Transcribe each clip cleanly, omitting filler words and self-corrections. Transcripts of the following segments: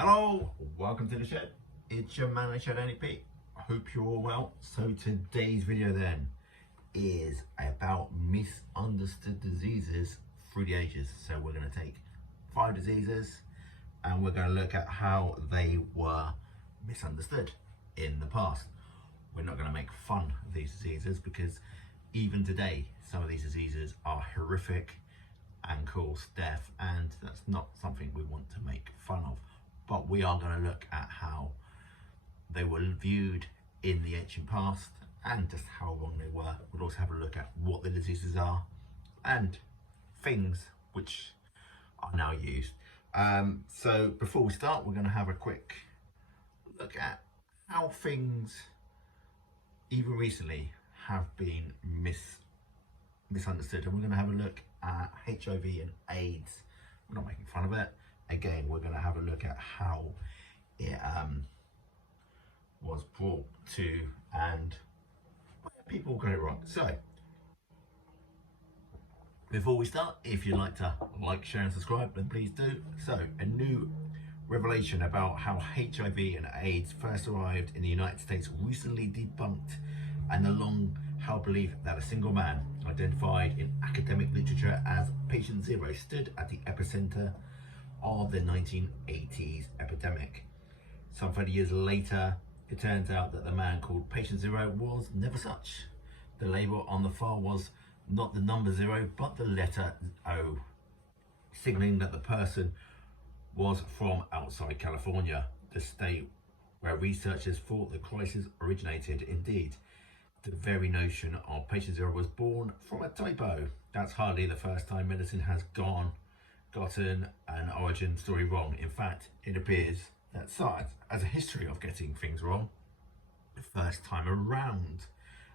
Hello, welcome to the shed. It's your man, Shed NP. I hope you're all well. So today's video then is about misunderstood diseases through the ages. So we're going to take 5 diseases and we're going to look at how they were misunderstood in the past. We're not going to make fun of these diseases because even today some of these diseases are horrific and cause death, and that's not something we want to make fun of. But we are going to look at how they were viewed in the ancient past and just how wrong they were. We'll also have a look at what the diseases are and things which are now used. So before we start, we're going to have a quick look at how things even recently have been misunderstood, and we're going to have a look at HIV and AIDS. We're not making fun of it. Again, we're going to have a look at how it was brought to and where people got it wrong. So before we start, if you'd like to like, share and subscribe, then please do. So a new revelation about how HIV and AIDS first arrived in the United States recently debunked and the long held belief that a single man identified in academic literature as patient zero stood at the epicenter of the 1980s epidemic. Some 30 years later, it turns out that the man called patient zero was never such. The label on the file was not the number 0 but the letter O, signaling that the person was from outside California, the state where researchers thought the crisis originated. Indeed, the very notion of patient zero was born from a typo. That's hardly the first time medicine has gotten an origin story wrong. In fact, it appears that science has a history of getting things wrong the first time around,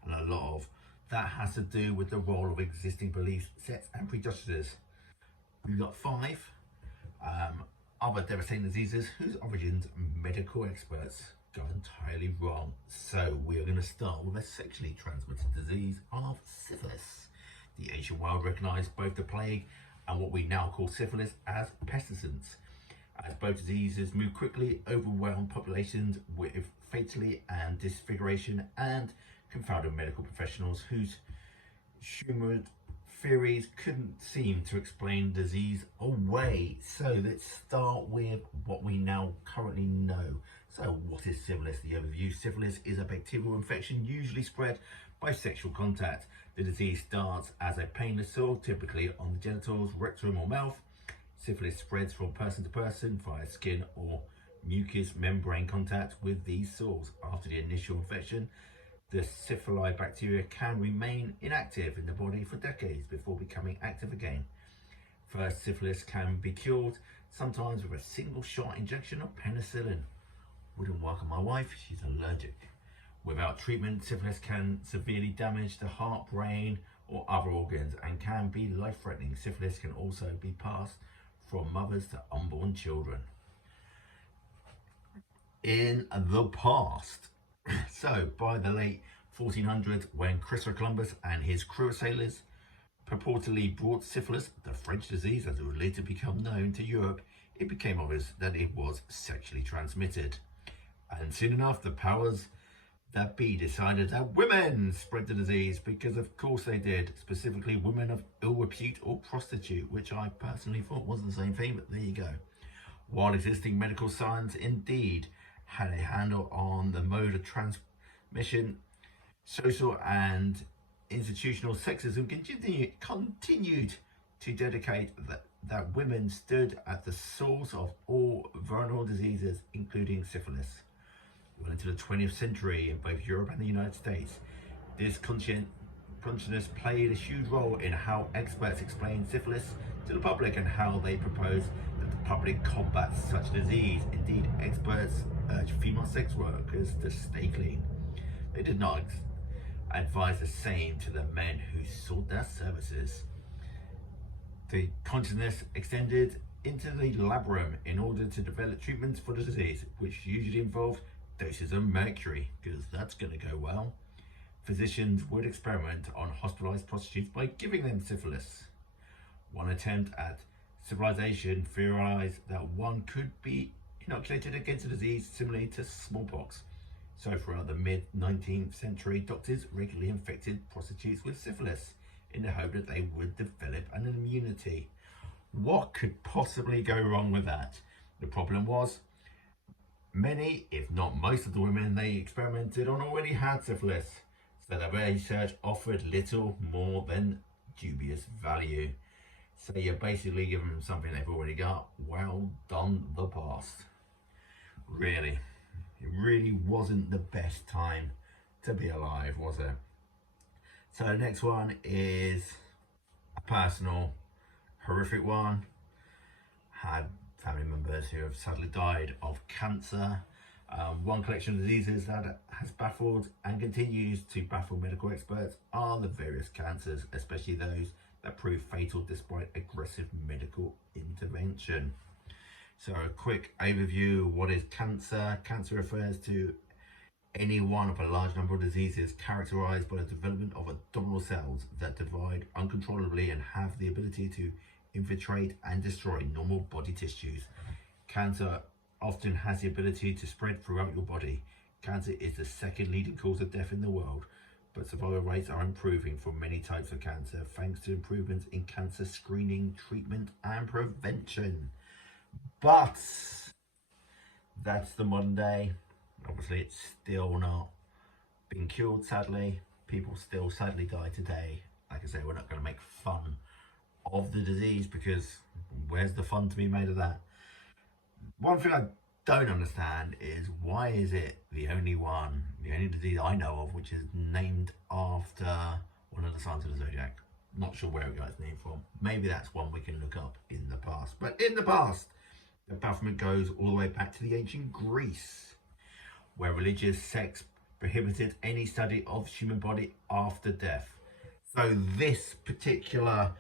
and a lot of that has to do with the role of existing belief sets and prejudices. We've got 5 other devastating diseases whose origins medical experts got entirely wrong. So we are going to start with a sexually transmitted disease of syphilis. The ancient world recognized both the plague and what we now call syphilis as pestilence. As both diseases move quickly, overwhelmed populations with fatality and disfiguration, and confounded medical professionals whose humoured theories couldn't seem to explain disease away. So let's start with what we now currently know. So what is syphilis? The overview: syphilis is a bacterial infection usually spread by sexual contact. The disease starts as a painless sore, typically on the genitals, rectum or mouth. Syphilis spreads from person to person via skin or mucous membrane contact with these sores. After the initial infection, the syphili bacteria can remain inactive in the body for decades before becoming active again. First, syphilis can be cured, sometimes with a single shot injection of penicillin. Wouldn't work on my wife, she's allergic. Without treatment, syphilis can severely damage the heart, brain, or other organs and can be life-threatening. Syphilis can also be passed from mothers to unborn children. In the past, so by the late 1400s, when Christopher Columbus and his crew of sailors purportedly brought syphilis, the French disease as it would later become known, to Europe, it became obvious that it was sexually transmitted. And soon enough, the powers that be decided that women spread the disease, because of course they did, specifically women of ill repute or prostitute, which I personally thought wasn't the same thing, but there you go. While existing medical science indeed had a handle on the mode of transmission, social and institutional sexism continued to dedicate that women stood at the source of all vulnerable diseases, including syphilis. Well into the 20th century in both Europe and the United States, this consciousness played a huge role in how experts explained syphilis to the public and how they proposed that the public combat such disease. Indeed, experts urged female sex workers to stay clean. They did not advise the same to the men who sought their services. The consciousness extended into the lab room in order to develop treatments for the disease, which usually involved doses of mercury, because that's going to go well. Physicians would experiment on hospitalized prostitutes by giving them syphilis. One attempt at civilization theorized that one could be inoculated against a disease similarly to smallpox. So throughout the mid-19th century, doctors regularly infected prostitutes with syphilis in the hope that they would develop an immunity. What could possibly go wrong with that? The problem was, many, if not most of the women they experimented on already had syphilis, so their research offered little more than dubious value. So you're basically giving them something they've already got. Well done, the past. Really, it really wasn't the best time to be alive, was it? So the next one is a personal, horrific one. Had family members who have sadly died of cancer. One collection of diseases that has baffled and continues to baffle medical experts are the various cancers, especially those that prove fatal despite aggressive medical intervention. So a quick overview, what is cancer? Cancer refers to any one of a large number of diseases characterized by the development of abdominal cells that divide uncontrollably and have the ability to infiltrate and destroy normal body tissues. Cancer often has the ability to spread throughout your body. Cancer is the second leading cause of death in the world, but survival rates are improving for many types of cancer thanks to improvements in cancer screening, treatment and prevention. But that's the modern day. Obviously it's still not been cured, sadly. People still sadly die today. Like I say, we're not going to make fun of the disease because where's the fun to be made of that? One thing I don't understand is why is it the only disease I know of which is named after one of the signs of the zodiac. Not sure where it got its name from. Maybe that's one we can look up in the past. But in the past, the bafflement goes all the way back to the ancient Greece, where religious sects prohibited any study of human body after death. So this particular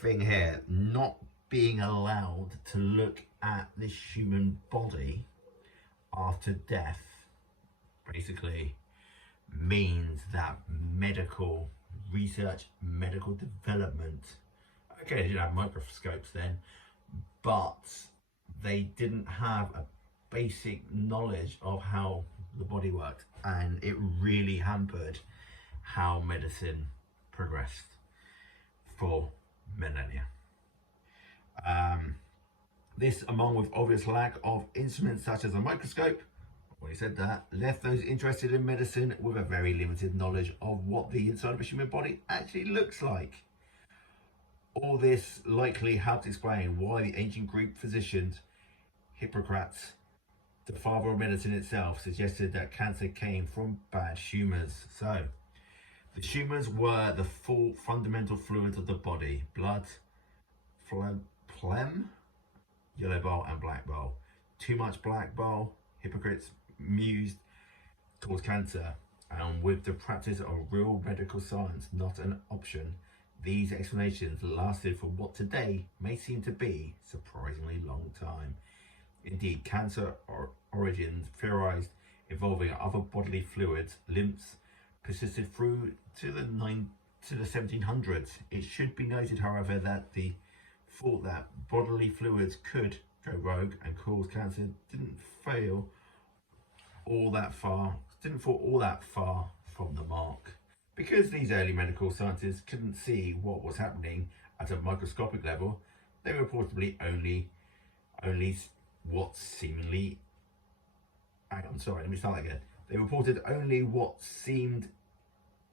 thing here, not being allowed to look at this human body after death, basically means that medical research, medical development, okay, they didn't have microscopes then, but they didn't have a basic knowledge of how the body worked, and it really hampered how medicine progressed for millennia. This, along with obvious lack of instruments such as a microscope, when he said that, left those interested in medicine with a very limited knowledge of what the inside of a human body actually looks like. All this likely helped explain why the ancient Greek physicians, Hippocrates, the father of medicine itself, suggested that cancer came from bad humours. So, the humours were the full fundamental fluids of the body: blood, phlegm, yellow bile and black bile. Too much black bile, Hippocrates mused, caused cancer, and with the practice of real medical science not an option, these explanations lasted for what today may seem to be a surprisingly long time. Indeed, cancer origins theorized involving other bodily fluids, lymphs, persisted through to the 1700s. It should be noted, however, that the thought that bodily fluids could go rogue and cause cancer didn't fall all that far from the mark. Because these early medical scientists couldn't see what was happening at a microscopic level, they reportedly only what seemingly They reported only what seemed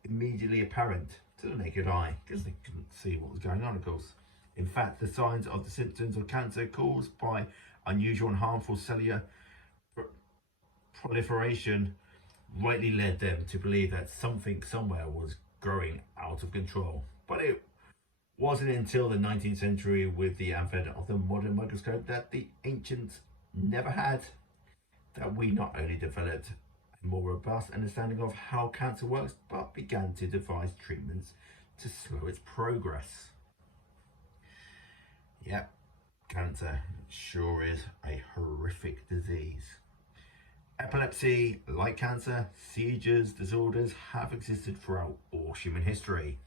immediately apparent to the naked eye, because they couldn't see what was going on, of course. In fact, the signs of the symptoms of cancer caused by unusual and harmful cellular proliferation rightly led them to believe that something somewhere was growing out of control. But it wasn't until the 19th century, with the advent of the modern microscope that the ancients never had, that we not only developed a more robust understanding of how cancer works, but began to devise treatments to slow its progress. Yep, cancer sure is a horrific disease. Epilepsy, like cancer, seizures, disorders have existed throughout all human history.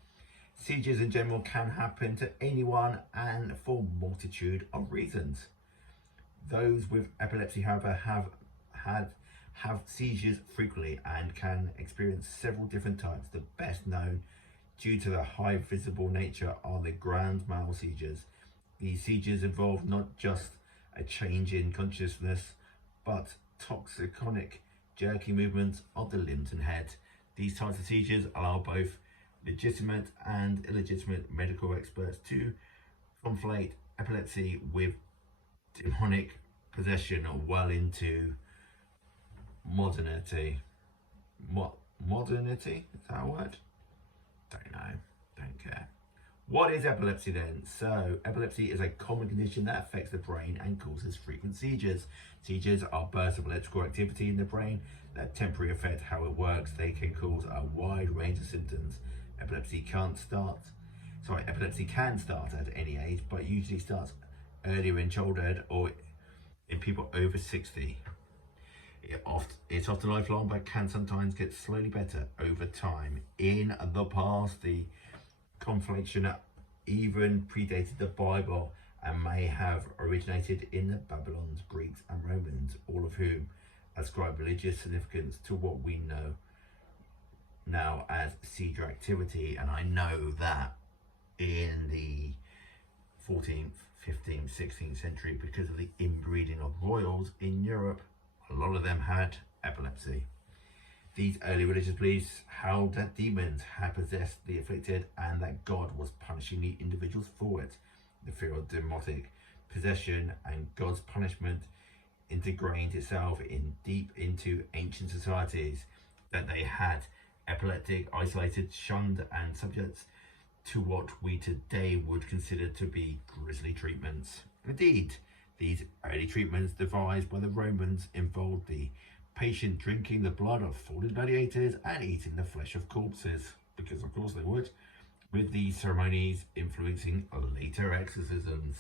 Seizures in general can happen to anyone and for a multitude of reasons. Those with epilepsy, however, have seizures frequently and can experience several different types. The best known, due to the high visible nature, are the grand mal seizures. These seizures involve not just a change in consciousness, but toxiconic, jerky movements of the limbs and head. These types of seizures allow both legitimate and illegitimate medical experts to conflate epilepsy with demonic possession well into modernity. Modernity? Is that a word? Don't know. Don't care. What is epilepsy then? So, epilepsy is a common condition that affects the brain and causes frequent seizures. Seizures are bursts of electrical activity in the brain that temporarily affect how it works. They can cause a wide range of symptoms. Epilepsy can start at any age, but usually starts earlier in childhood or in people over 60. It's often lifelong, but can sometimes get slowly better over time. In the past, the conflation even predated the Bible and may have originated in the Babylons, Greeks, and Romans, all of whom ascribe religious significance to what we know now as seizure activity. And I know that in the 14th, 15th, 16th century, because of the inbreeding of royals in Europe, a lot of them had epilepsy. These early religious beliefs held that demons had possessed the afflicted and that God was punishing the individuals for it. The fear of demonic possession and God's punishment integrated itself deep into ancient societies, that they had epileptic, isolated, shunned, and subject to what we today would consider to be grisly treatments. Indeed, these early treatments devised by the Romans involved the patient drinking the blood of fallen gladiators and eating the flesh of corpses, because of course they would, with these ceremonies influencing later exorcisms.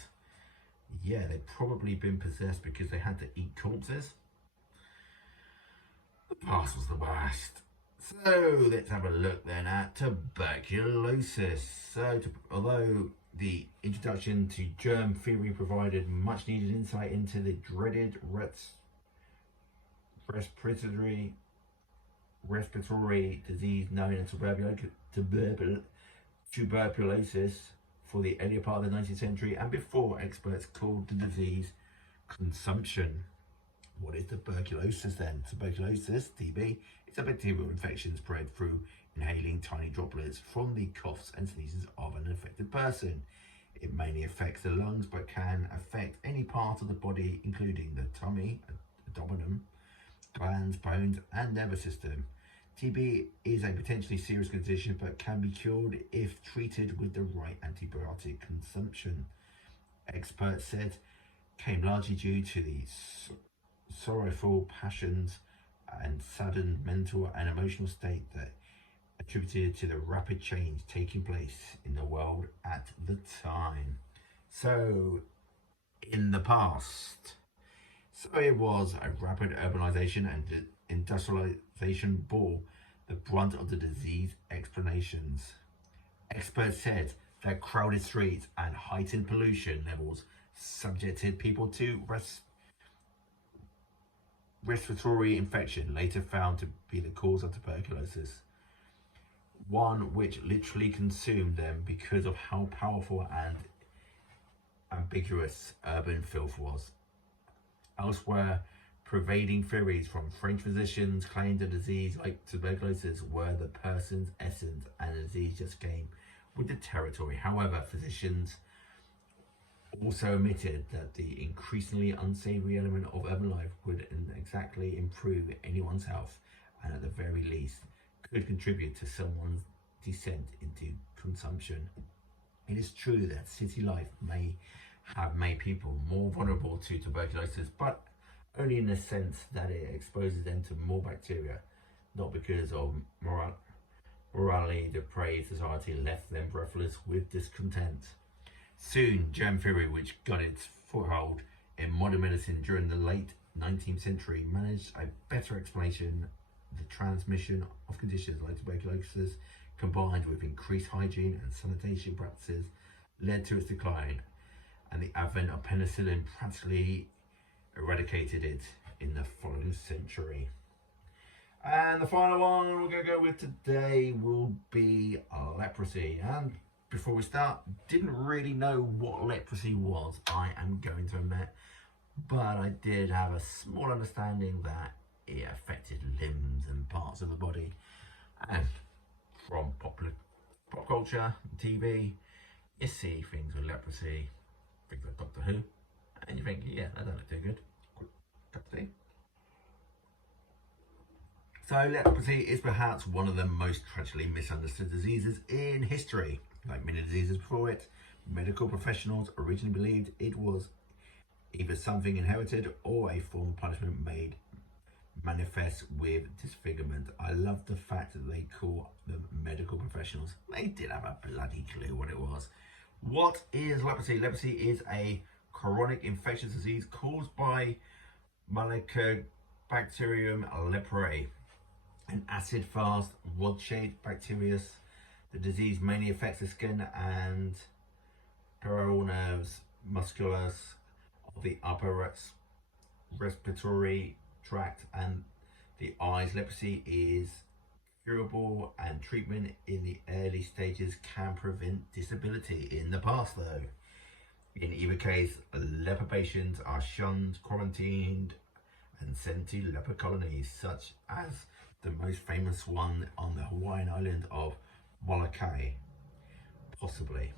Yeah, they'd probably been possessed because they had to eat corpses. The past was the worst. So let's have a look then at tuberculosis. Although the introduction to germ theory provided much needed insight into the dreaded respiratory disease known as tuberculosis for the earlier part of the 19th century and before, experts called the disease consumption. What is tuberculosis then? Tuberculosis, TB, is a bacterial infection spread through inhaling tiny droplets from the coughs and sneezes of an infected person. It mainly affects the lungs but can affect any part of the body, including the tummy, abdomen, glands, bones, and nervous system. TB is a potentially serious condition but can be cured if treated with the right antibiotic consumption. Experts said came largely due to the sorrowful passions and saddened mental and emotional state that attributed to the rapid change taking place in the world at the time. So, in the past, it was a rapid urbanization and industrialization bore the brunt of the disease explanations. Experts said that crowded streets and heightened pollution levels subjected people to respiratory infection, later found to be the cause of tuberculosis, one which literally consumed them because of how powerful and ambiguous urban filth was. Elsewhere, prevailing theories from French physicians claimed a disease like tuberculosis were the person's essence and the disease just came with the territory. However, physicians also admitted that the increasingly unsavory element of urban life would exactly improve anyone's health and at the very least could contribute to someone's descent into consumption. It is true that city life may have made people more vulnerable to tuberculosis, but only in the sense that it exposes them to more bacteria, not because of morally depraved society left them breathless with discontent. Soon, germ theory, which got its foothold in modern medicine during the late 19th century, managed a better explanation. The transmission of conditions like tuberculosis, combined with increased hygiene and sanitation practices, led to its decline, and the advent of penicillin practically eradicated it in the following century. And the final one we're going to go with today will be leprosy. And before we start, didn't really know what leprosy was, I am going to admit, but I did have a small understanding that it affected limbs and parts of the body. And from pop culture, TV, you see things with leprosy, things like Doctor Who, and you think, yeah, that don't look too good. Cup of tea. So leprosy is perhaps one of the most tragically misunderstood diseases in history. Like many diseases before it, medical professionals originally believed it was either something inherited or a form of punishment made manifest with disfigurement. I love the fact that they call them medical professionals. They did have a bloody clue what it was. What is leprosy? Leprosy is a chronic infectious disease caused by Mycobacterium leprae, an acid-fast, rod-shaped bacterium. The disease mainly affects the skin and peripheral nerves, musculus of the upper respiratory tract, and the eyes. Leprosy is curable, and treatment in the early stages can prevent disability. In the past, though, in either case, leper patients are shunned, quarantined, and sent to leper colonies, such as the most famous one on the Hawaiian island of Molokai, possibly,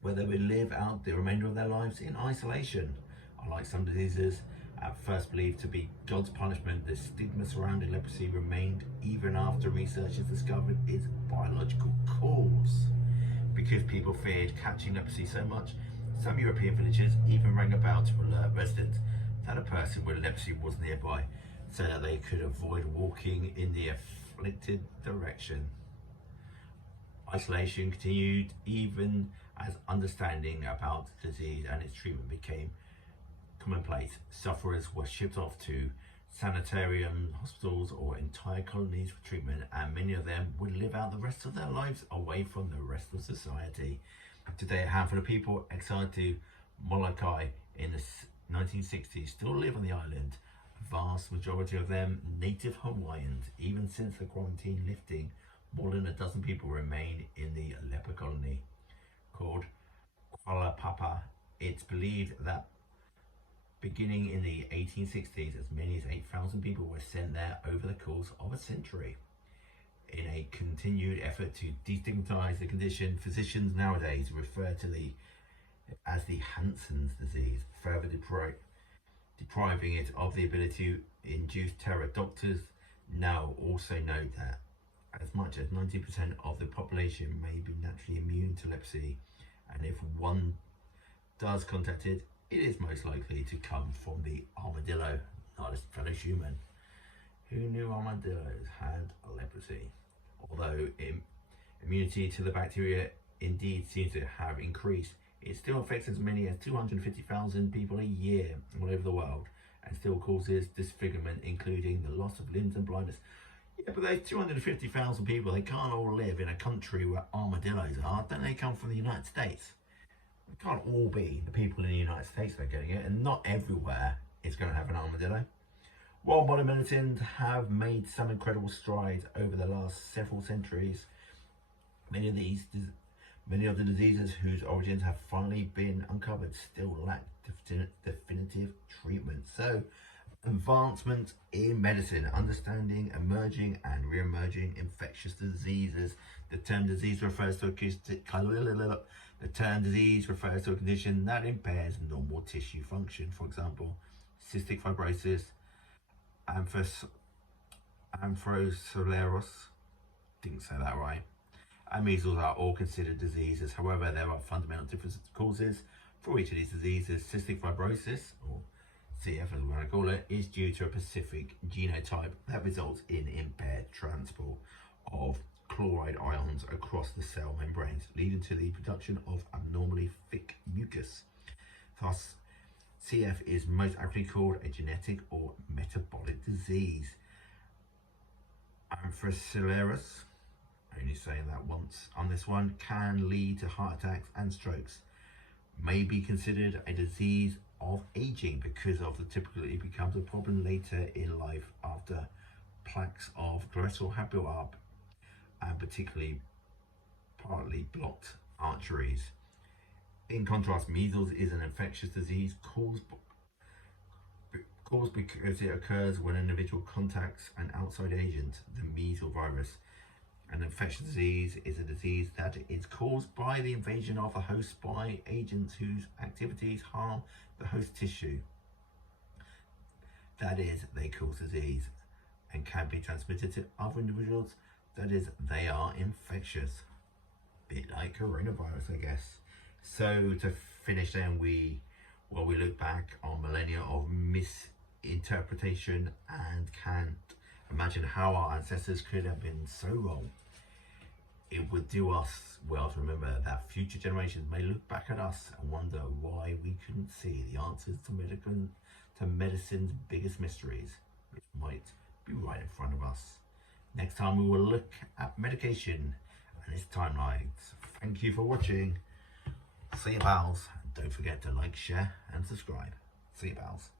where they will live out the remainder of their lives in isolation. Unlike some diseases at first believed to be God's punishment, the stigma surrounding leprosy remained even after researchers discovered its biological cause. Because people feared catching leprosy so much, some European villages even rang a bell to alert residents that a person with leprosy was nearby, so that they could avoid walking in the afflicted direction. Isolation continued even as understanding about the disease and its treatment became commonplace. Sufferers were shipped off to sanitarium hospitals or entire colonies for treatment, and many of them would live out the rest of their lives away from the rest of society. Today, a handful of people exiled to Molokai in the 1960s still live on the island. A vast majority of them native Hawaiians. Even since the quarantine lifting, more than a dozen people remain in the leper colony called Kuala Papa. It's believed that beginning in the 1860s, as many as 8,000 people were sent there over the course of a century. In a continued effort to destigmatize the condition, physicians nowadays refer to as the Hansen's disease, further depriving it of the ability to induce terror. Doctors now also note that as much as 90% of the population may be naturally immune to leprosy, and if one does contact it, it is most likely to come from the armadillo, not a fellow human. Who knew armadillos had leprosy? Although immunity to the bacteria indeed seems to have increased, it still affects as many as 250,000 people a year all over the world, and still causes disfigurement, including the loss of limbs and blindness. Yeah, but those 250,000 people, they can't all live in a country where armadillos are. Don't they come from the United States? It can't all be the people in the United States that are getting it, and not everywhere is going to have an armadillo. While modern medicines have made some incredible strides over the last several centuries, many of the diseases whose origins have finally been uncovered still lack definitive treatment. So, advancement in medicine, understanding emerging and re-emerging infectious diseases. The term disease refers to a condition that impairs normal tissue function. For example, cystic fibrosis, anthracoceros, didn't say that right, and measles are all considered diseases. However, there are fundamental different causes for each of these diseases. Cystic fibrosis, or CF as we want to call it, is due to a specific genotype that results in impaired transport of chloride ions across the cell membranes, leading to the production of abnormally thick mucus. Thus, CF is most aptly called a genetic or metabolic disease. Anthracoceros, only saying that once on this one, can lead to heart attacks and strokes. May be considered a disease of aging, because of the typically it becomes a problem later in life after plaques of cholesterol have built up, and particularly partly blocked arteries. In contrast, measles is an infectious disease caused because it occurs when an individual contacts an outside agent, the measles virus. An infectious disease is a disease that is caused by the invasion of the host by agents whose activities harm the host tissue. That is, they cause disease and can be transmitted to other individuals. That is, they are infectious. Bit like coronavirus, I guess. So to finish then, we look back on millennia of misinterpretation and can't imagine how our ancestors could have been so wrong. It would do us well to remember that future generations may look back at us and wonder why we couldn't see the answers to medicine's biggest mysteries, which might be right in front of us. Next time we will look at medication and its timelines. Thank you for watching. See you, pals. Don't forget to like, share and subscribe. See you, pals.